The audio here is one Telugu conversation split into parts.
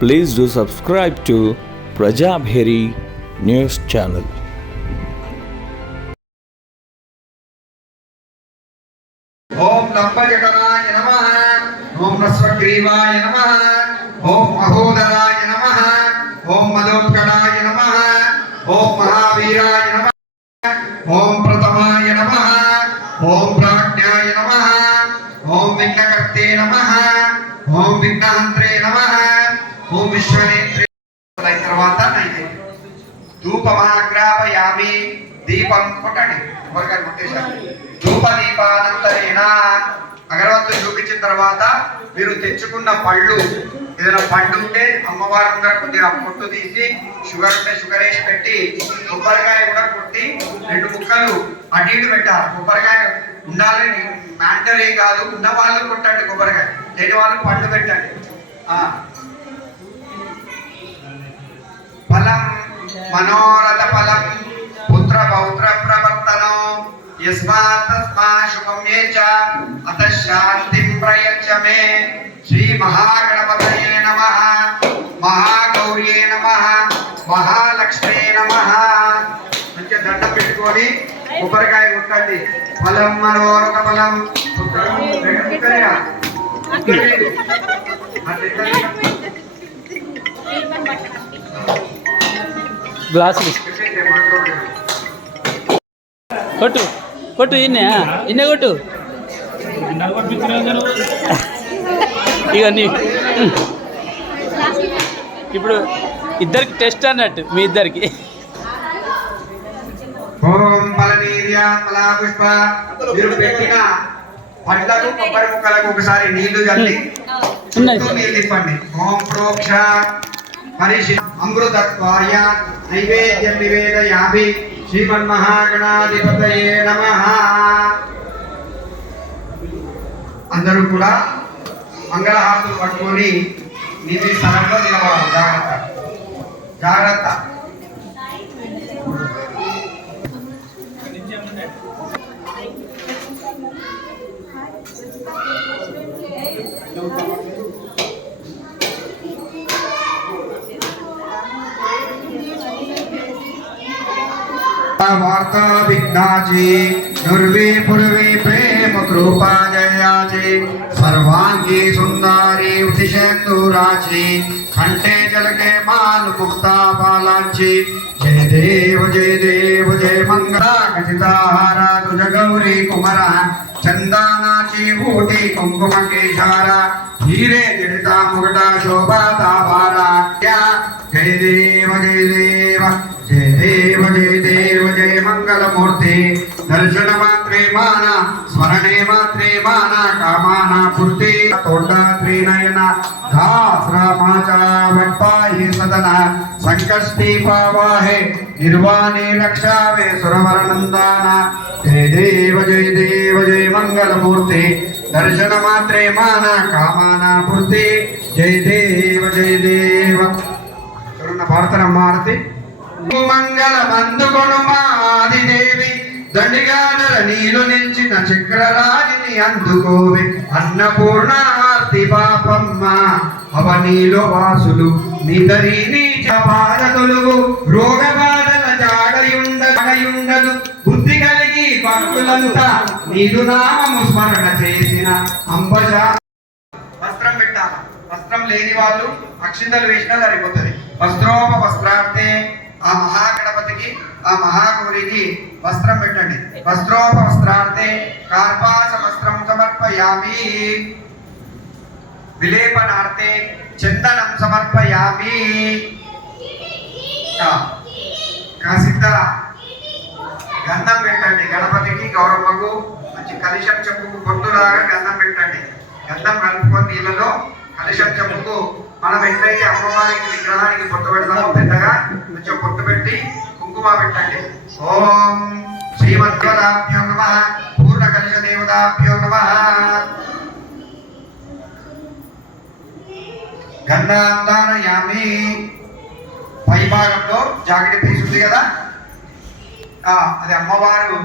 Please do subscribe to Prajabheri News Channel. ఓం లంబజటనాయ నమ ఓం హ్రస్వగ్రీవాయ నమ ఓం మహోదరాయ నమ ఓం మధోత్కడాయ నమ ఓం మహావీరాయ నమ ఓం ప్రథమాయ నమ ఓం ప్రాజ్ఞాయ నమ ఓం విఘ్నకర్తే నమ ఓం విఘ్నహంత్రే నమ ఓం విశ్వనేత్రే అయిన తర్వాత నైవేద్యం. ధూపమాగ్రాపయామి దీపం కొట్టండి. కొరగారు కొట్టేశారు. ధూప దీపానంతరేణ అగరవత్తులు చూపించిన తర్వాత మీరు తెచ్చుకున్న పళ్ళు ఏదైనా పండు ఉంటే అమ్మవారి ముందర కొద్దిగా పొట్టు తీసి షుగర్ ఉంటే షుగర్ వేసి పెట్టి కొబ్బరికాయ కూడా కొట్టి రెండు ముక్కలు అటు ఇటు పెట్టాలి. కొబ్బరికాయ ఉండాలని మ్యాండరీ కాదు ఉన్న వాళ్ళు కొట్టండి కొబ్బరికాయ. లేని వాళ్ళు పండు పెట్టండి. మనోరథ ఫలం పుత్ర పౌత్ర ప్రవర్తనం యస్మాత్ తస్మా శుభం ఏ చ అత శాంతిం ప్రయచ్చ మే శ్రీ మహాగణపతయే నమః మహాగౌర్యే నమః మహాలక్ష్మే నమః మంచిగా దండం పెట్టుకొని కొబ్బరికాయ కొట్టండి ఫలం మనోరథ ఫలం పుత్రం రెండు ముక్కలేనా? ముక్కలు లేదు. అట్లా ఎట్లా? గ్లాసులు కొట్టు కొట్టు ఇన్నే ఇన్నే కొట్టు. ఇక నీ ఇప్పుడు ఇద్దరికి టెస్ట్ అన్నట్టు మీ ఇద్దరికి. ఓం బలనీర్యాత్మలా పుష్ప. మీరు పెట్టిన పండ్లకు కొబ్బరి ముక్కలకు ఒకసారి నీళ్ళు చల్లి నీళ్ళు ఓం ప్రోక్ష. అమృతత్వాయ నైవేద్యం నివేదయామి శ్రీమన్మహాగణాధిపతయే నమ అందరూ కూడా మంగళహారతులు పట్టుకొని నిధి స్థలంలో నిలబడాలి. జాగ్రత్త. జాగ్రత్త. यज्ञाजे दुर्वे पूर्वे प्रेम कृपा जया जी सर्वांगी सुंदरी उतिशेंदू खंडे जल के माल मुक्ता बालांची। जय देव जय देव, जय मंगला गजिताहारा तुझ गौरी कुमारा, चंदानाची भूती कुंकुम के केशारा हीरे जड़ता मुगटा शोभा ताबारा क्या? जय देव जय देव। దర్శన మాత్రే మాన స్మరణే మాత్రే మాన కామాన పూర్తి తోట త్రినయన సదన సంకష్టి పావాహే నిర్వాణే రక్షావే సురవరనందాన జయ దేవ జయ దేవ జయ మంగళమూర్తి దర్శన మాత్రే మాన కామాన పూర్తి జయ దేవ జయ దేవ చూడన్న భారతనమ్మ హారతి మంగళ మాదిదేవి దండిగానల నీలు నించిన చక్రరాజిని అందుకోవి అన్నపూర్ణ ఆర్తి పాపమ్మ అవనీలో వాసులు నిదరి నీచ బాధతులుగు రోగ బాధల జాడయుండయుండదు బుద్ధి కలిగి భక్తులంతా నీదు నామము స్మరణ చేసిన అంబజ. వస్త్రం పెట్టాలి? వస్త్రం లేని వాళ్ళు అక్షింతలు వేసినా సరిపోతుంది. వస్త్రోప వస్త్రార్థే ఆ మహాగణపతికి ఆ మహాగౌరికి వస్త్రం పెట్టండి. వస్త్రోప వస్త్రార్థే కార్పాస వస్త్రం సమర్పయామి. విలేపనార్థే చందనం సమర్పయామి. ఆ, కాసింత గంధం పెట్టండి గణపతికి గౌరమ్మకు మంచి కలిశం చెప్పుకు పొద్దులాగా గంధం పెట్టండి. గంధం కలుపుకొని నీళ్ళలో కలిశం చెప్పుకు మనం ఎట్లయితే అమ్మవారికి విగ్రహానికి పొట్టు పెడతామో పెద్దగా కొంచెం కుంకుమ పెట్టండి ఓం శ్రీమద్వదాభ్యో నమ పూర్ణ కలిశ దేవతాభ్యో నమ. గంధాంధారయామి పై భాగంలో జాకెట్ పీస్ ఉంది కదా? ఆ, అది అమ్మవారు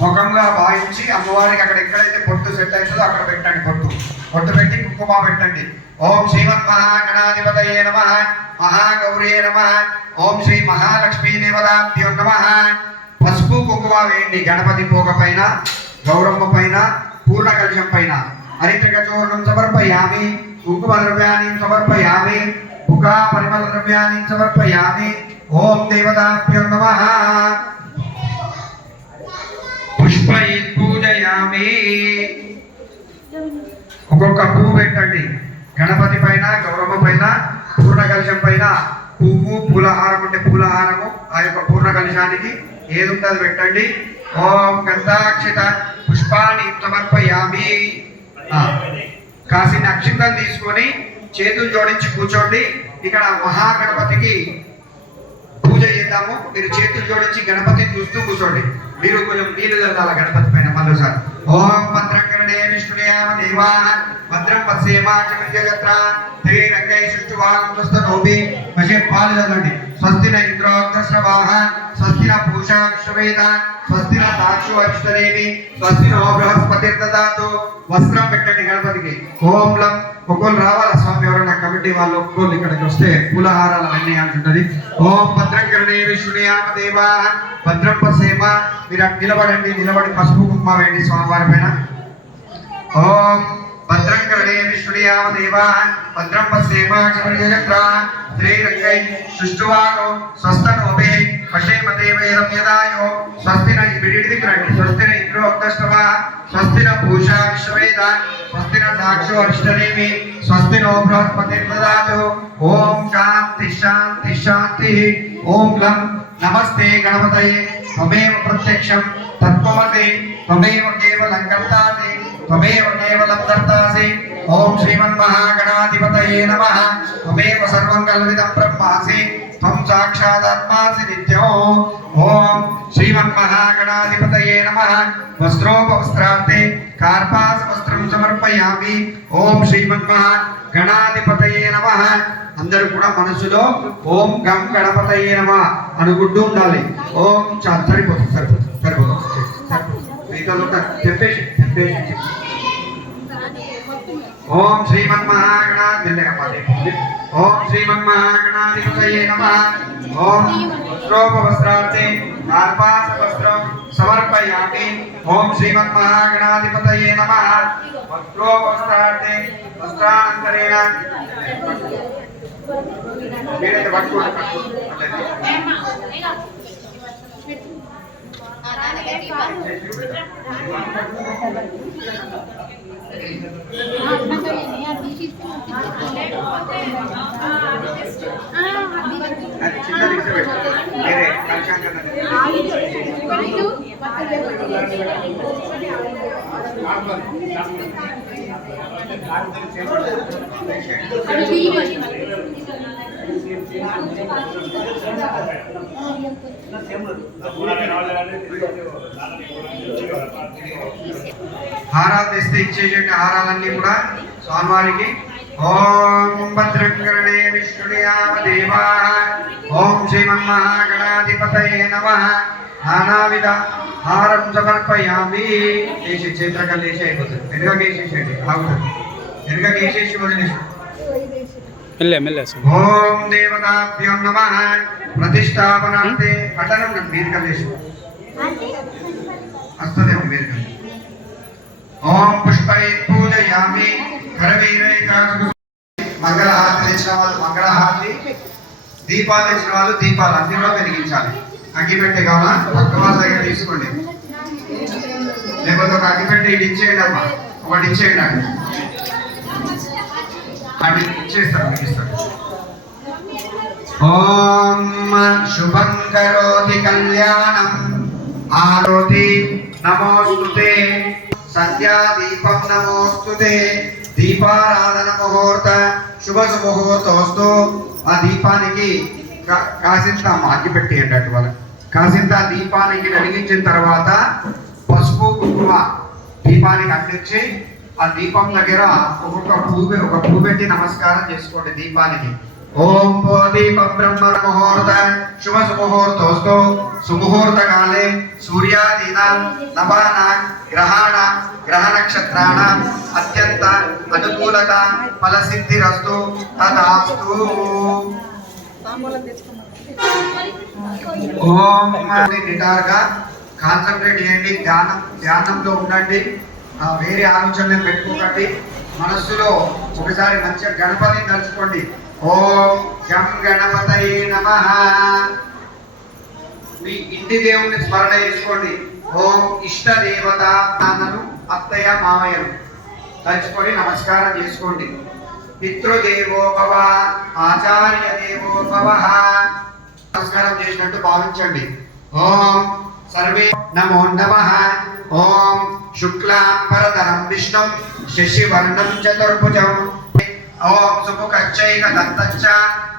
ముఖంగా భావించి అమ్మవారికి అక్కడ ఎక్కడైతే పొట్టు సెట్ అవుతుందో అక్కడ పెట్టండి పొట్టు. పొట్టు పెట్టి కుంకుమ పెట్టండి. ఓం శ్రీమన్ మహాగణాధిపతయే నమ. మహాగౌరే నమ. ఓం శ్రీ మహాలక్ష్మీ దేవతాభ్యో నమ. పసుపు కుంకుమ వేయండి గణపతి పోక పైన గౌరమ్మ పైన పూర్ణ కలశం పైన. హరితకచూర్ణం సమర్పయామి కుంకుమ ద్రవ్యాన్ని సమర్పయామి ముఖా పరిమళ ద్రవ్యాన్ని సమర్పయామి. ఓం దేవతాభ్యో నమ. పుష్పై పూజయామి. ఒక్కొక్క పువ్వు పెట్టండి. గణపతి పైన గౌరమ్మ పైన పూర్ణ కలశం పైన పువ్వు పూలహారం అంటే పూలహారము. ఆ యొక్క పూర్ణ కలశానికి ఏది ఉందో పెట్టండి. ఓం గంధాక్షిత పుష్పాన్ని సమర్పయామి. ఆ, కాసిన అక్షింతలు తీసుకొని చేతులు జోడించి కూర్చోండి. ఇక్కడ మహాగణపతికి పూజ చేద్దాము. మీరు చేతులు జోడించి గణపతిని చూస్తూ కూర్చోండి. మీరు కొంచెం నీళ్ళు చల్లాలి గణపతి పైన? మరోసారి ఓం భద్రంకరణే విష్ణుయామ దేవా భద్రం పశ్యేమాచమత్ర తే రంగై సృష్టివాగస్తనోభి వశే పాలు చదవండి స్వస్తిన ఇంద్రోగ్రశ్రవాహ స్వస్తిన పూషా విశ్వవేద స్వస్తిన దాక్షు అక్షరేమి స్వస్తినో బృహస్పతిర్దాతు వస్త్రం పెట్టండి గణపతికి. ఓం లం ఒక్కోళ్ళు రావాలా స్వామి ఎవరైనా కమిటీ వాళ్ళు ఒక్కోళ్ళు ఇక్కడికి వస్తే పూలహారాలు అన్ని అంటుంటది ఓం భద్రం కరణే విష్ణుయామ దేవా భద్రం పసేమ మీరు నిలబడండి నిలబడి పసుపు కుంకుమ వేయండి స్వామివారి పైన. ఓం భద్రం కరణే విష్ణుయామ దేవాన్ భద్రం పసేమ క్షమజయత్ర శ్రీరంగై సృష్టువాగో స్వస్తనోభే వశేమ దేవేదం యదాయో స్వస్తిన విడిదికి రండి స్వస్తిన ఇంద్రోక్తష్టమ స్వస్తిన పూషా విశ్వవేద స్వస్తిన సాక్షో అరిష్టనేమి. స్వస్తినో బృహస్పతి దదాతు ఓం శాంతి శాంతి శాంతి. ఓం లం నమస్తే గణపతయే. త్వమేవ ప్రత్యక్షం తత్వమతే త్వమేవ కేవలం కర్తాసి త్వమేవ కేవలం దర్తాసి ఓం శ్రీమన్మహాగణాధిపతయే నమః త్వమేవ సర్వం కల్విదం బ్రహ్మాసి త్వం సాక్షాదాత్మాసి నిత్యో ఓం శ్రీమన్మహాగణాధిపతయే నమః వస్త్రోపవస్త్రాంతే కార్పాస వస్త్రం సమర్పయామి ఓం శ్రీమన్మహా గణాధిపతయే నమః అందరూ కూడా మనసులో ఓం గం గణపతయే నమ అనుకుంటూ ఉండాలి. ఓం చాలు సరిపోతుంది సరిపోతుంది సరిపోతుంది. సరిపోతుంది. మిగతా అంతా చెప్పేసి చెప్పేసి ఓం శ్రీమన్మహాగణాధి మెల్లగా పదే పదే. ఓం శ్రీమన్మహాగణాధిపతయే నమ ఓం వస్త్రోపవస్త్రాంతే కార్పాస వస్త్రం సమర్పయామి ఓం శ్రీమన్మహాగణాధిపతయే నమ వస్త్రోపవస్త్రాంతే వస్త్రానంతరేణ మీరైతే పట్టుకోండి పట్టుకోండి అట్లయితే. అది చిన్న దిక్కు పెట్టు. వేరే కలశాంకర్ దగ్గర. హారాలు తెస్తే ఇచ్చేసేటి హారాలన్నీ కూడా స్వామివారికి. ఓం భద్రంగరణే విష్ణుయామ ఓం శ్రీమన్మహాగణాధిపతయే నమ. నానావిధ హారం సమర్పయామి. వేసి చేతులకల్ వేసి అయిపోతుంది. వెనుక వేసేసేయండి బాగుంటుంది వెనుక వేసేసి వదిలేసి మెల్లె మెల్లె ఓం దేవతాభ్యం నమ. ప్రతిష్టాపనార్థే పఠనం మీరు కలిసి వస్తుందేమో మీరు కలిసి ఓం పుష్పై పూజయామి. కరవీరై మంగళహారతి తెచ్చిన వాళ్ళు మంగళహారతి దీపాలు తెచ్చిన వాళ్ళు దీపాలు అన్ని కూడా వెలిగించాలి. అగ్గిపెట్టె కావాలా? పక్క వాళ్ళ దగ్గర తీసుకోండి. లేకపోతే ఒక అగ్గిపెట్టి ఇచ్చేయండి అమ్మా. ఒకటి ఇచ్చేయండి అక్కడ. అది ఇచ్చేస్తారు మీకు ఓం శుభం కరోతి కళ్యాణం. ఆరోతి నమోస్తుతే సంధ్యా దీపం నమోస్తుతే దీపారాధన ముహూర్త శుభ ముహూర్తోస్తు. ఆ దీపానికి కాసింత మాకి పెట్టి అన్నట్టు వాళ్ళకి కాసింత దీపానికి వెలిగించిన తర్వాత పసుపు కుంకుమ దీపానికి అంటించి ఆ దీపం దగ్గర ఒక్కొక్క పువ్వు ఒక పువ్వు పెట్టి నమస్కారం చేసుకోండి దీపానికి. ఓం దీప బ్రహ్మ ముహూర్త శుభ సుముహూర్తోస్తు సుముహూర్త కాలే సూర్యాదీనా నవాన గ్రహాణ గ్రహ నక్షత్రాణ అత్యంత అనుకూలత ఫలసిద్ధిరస్తు తదాస్తు. ఓం నిటార్గా కాన్సన్ట్రేట్ చేయండి ధ్యానం ధ్యానంలో ఉండండి. వేరే ఆలోచనలు పెట్టుకోకండి. మనస్సులో ఒకసారి మంచిగా గణపతిని తలుచుకోండి. ఓం గం గణపతయే నమ. మీ ఇంటి దేవుణ్ణి స్మరణ చేసుకోండి. ఓం ఇష్ట దేవత నాన్నను అత్తయ్య మామయ్యను తలుచుకొని నమస్కారం చేసుకోండి. పితృదేవో భవ ఆచార్య దేవో భవ. నమస్కారం చేసినట్టు భావించండి. ఓం సర్వే నమో నమ ఓం శుక్లాంబరధరం విష్ణుం శశివర్ణం చతుర్భుజం ఓం సుముఖచ్చైక దంతచ్చ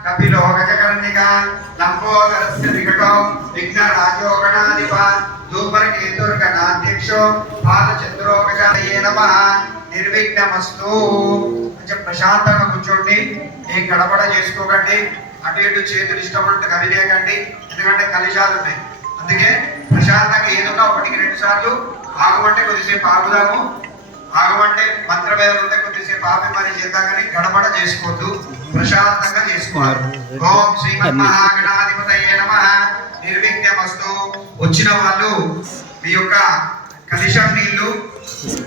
కపిలో గజకర్ణిక లంబోదరస్య వికటో విఘ్నరాజో గణాధిప ధూపరకేతుర్గణాధ్యక్షో నమ నిర్విఘ్నమస్తు కొంచెం ప్రశాంతంగా కూర్చోండి ఏం గడపడ చేసుకోకండి అటు ఇటు చేతులు ఇష్టమంటే కదిలేయకండి ఎందుకంటే కలిశాలు ఉన్నాయి అందుకే ప్రశాంతంగా ఏదన్నా ఒకటికి రెండు సార్లు ఆగమంటే కొద్దిసేపు ఆగుదాము. ఆగమంటే మంత్రవేదం ఉంటే కొద్దిసేపు ఆపి మరి చేద్దాం కానీ గడబడ చేసుకోవద్దు. ప్రశాంతంగా చేసుకోవాలి. ఓం శ్రీమన్మహాగణాధిపతయే నమ. నిర్విఘ్నమస్తు. వచ్చిన వాళ్ళు మీ యొక్క కలిశం నీళ్ళు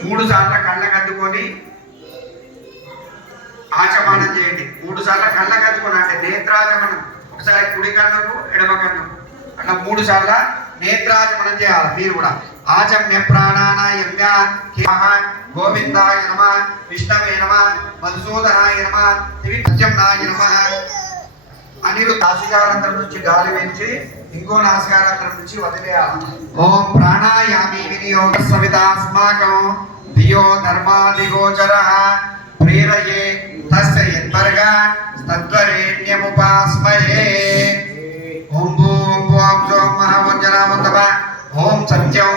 మూడు సార్లు కళ్ళకు అద్దుకొని ఆచమనం చేయండి. మూడు సార్లు కళ్ళకు అద్దుకొని అంటే నేత్రాచమనం. ఒకసారి కుడి కన్నుకు ఎడమ కన్నుకు. అట్లా మూడు సార్లు నేత్రాచమనం చేయాలి మీరు కూడా. ఆచమ్య ప్రాణానాయమ్య కేమః గోవిందాయ నమ విష్ణవే నమ మధుసూదనాయ నమ త్రివిక్రమ్నాయ నమ. అనిరు నాసికారంధ్రం నుంచి గాలి పెంచి ఇంకో నాసికారంధ్రం నుంచి వదిలేయాలి. ఓం ప్రాణాయామి వినియోగ సవితాస్మాకం ధియో ధర్మాదిగోచర ప్రేరయే తస్య యద్వర్గా తద్వరేణ్యముపాస్మయే. ఓం భూం భువం సోం మహావంజనామంతవ ఓం సత్యం